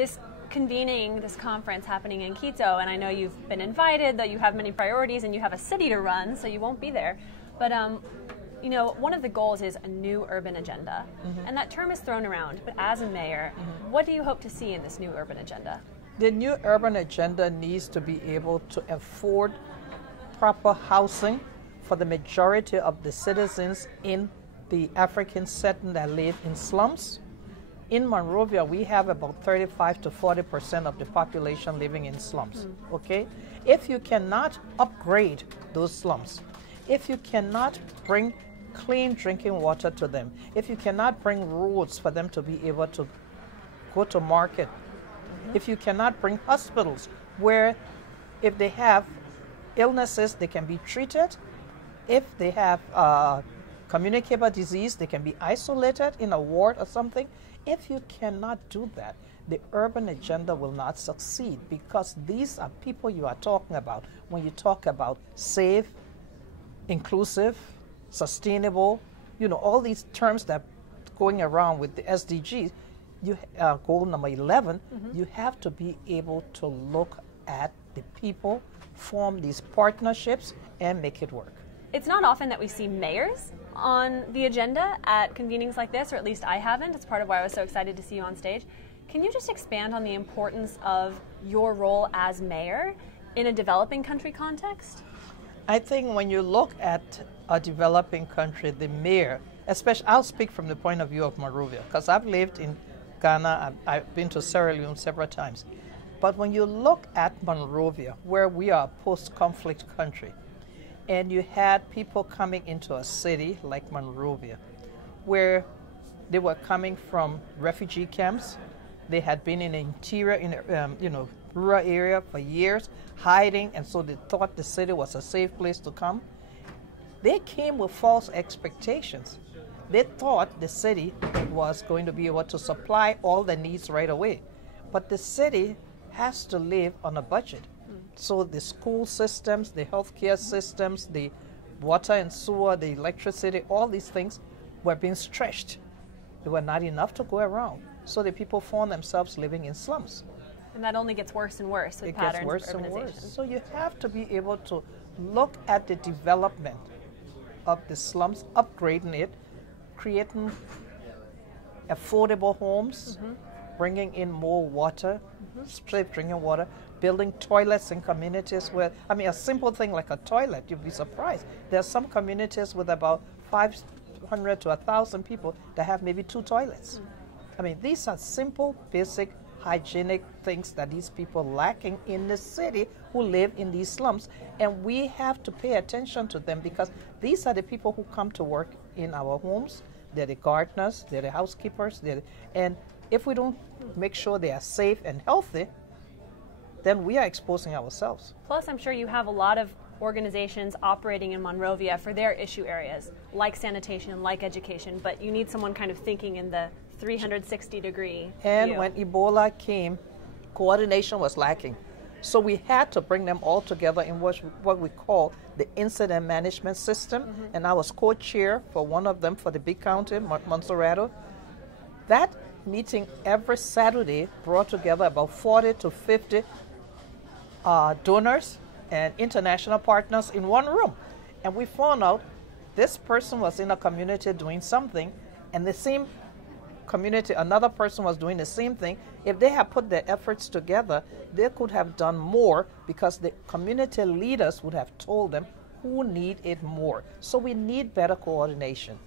this convening, this conference happening in Quito, and I know you've been invited, though you have many priorities and you have a city to run, so you won't be there. But you know, one of the goals is a new urban agenda, and that term is thrown around. But as a mayor, what do you hope to see in this new urban agenda? The new urban agenda needs to be able to afford proper housing for the majority of the citizens in the African setting that live in slums. In Monrovia, we have about 35 to 40% of the population living in slums, okay? If you cannot upgrade those slums, if you cannot bring clean drinking water to them, if you cannot bring roads for them to be able to go to market, if you cannot bring hospitals where if they have illnesses, they can be treated, if they have communicable disease, they can be isolated in a ward or something. If you cannot do that, the urban agenda will not succeed, because these are people you are talking about when you talk about safe, inclusive, sustainable, you know, all these terms that going around with the SDGs. You, goal number 11, you have to be able to look at the people, form these partnerships, and make it work. It's not often that we see mayors on the agenda at convenings like this, or at least I haven't. It's part of why I was so excited to see you on stage. Can you just expand on the importance of your role as mayor in a developing country context? I think when you look at a developing country, the mayor, especially, I'll speak from the point of view of Monrovia, because I've lived in Ghana, I've been to Sierra Leone several times. But when you look at Monrovia, where we are a post-conflict country, and you had people coming into a city like Monrovia, where they were coming from refugee camps, they had been in the interior, in rural area for years, hiding, and so they thought the city was a safe place to come. They came with false expectations. They thought the city was going to be able to supply all their needs right away. But the city has to live on a budget. So the school systems, the healthcare systems, the water and sewer, the electricity, all these things were being stretched. They were not enough to go around. So the people found themselves living in slums. And that only gets worse and worse with patterns of urbanization. It gets worse and worse. So you have to be able to look at the development of the slums, upgrading it, creating affordable homes, bringing in more water, safe drinking water, building toilets in communities where, I mean, a simple thing like a toilet, you'd be surprised. There are some communities with about 500 to 1,000 people that have maybe 2 toilets. I mean, these are simple, basic, hygienic things that these people lacking in the city who live in these slums. And we have to pay attention to them, because these are the people who come to work in our homes. They're the gardeners, they're the housekeepers, and if we don't make sure they are safe and healthy, then we are exposing ourselves. Plus, I'm sure you have a lot of organizations operating in Monrovia for their issue areas, like sanitation, like education, but you need someone kind of thinking in the 360-degree And view. when Ebola came, coordination was lacking. So we had to bring them all together in what we call the incident management system. And I was co-chair for one of them for the big county, Monserrato. That meeting every Saturday brought together about 40 to 50 donors and international partners in one room. And we found out this person was in a community doing something, and the same community, another person was doing the same thing. If they had put their efforts together, they could have done more, because the community leaders would have told them who need it more. So we need better coordination.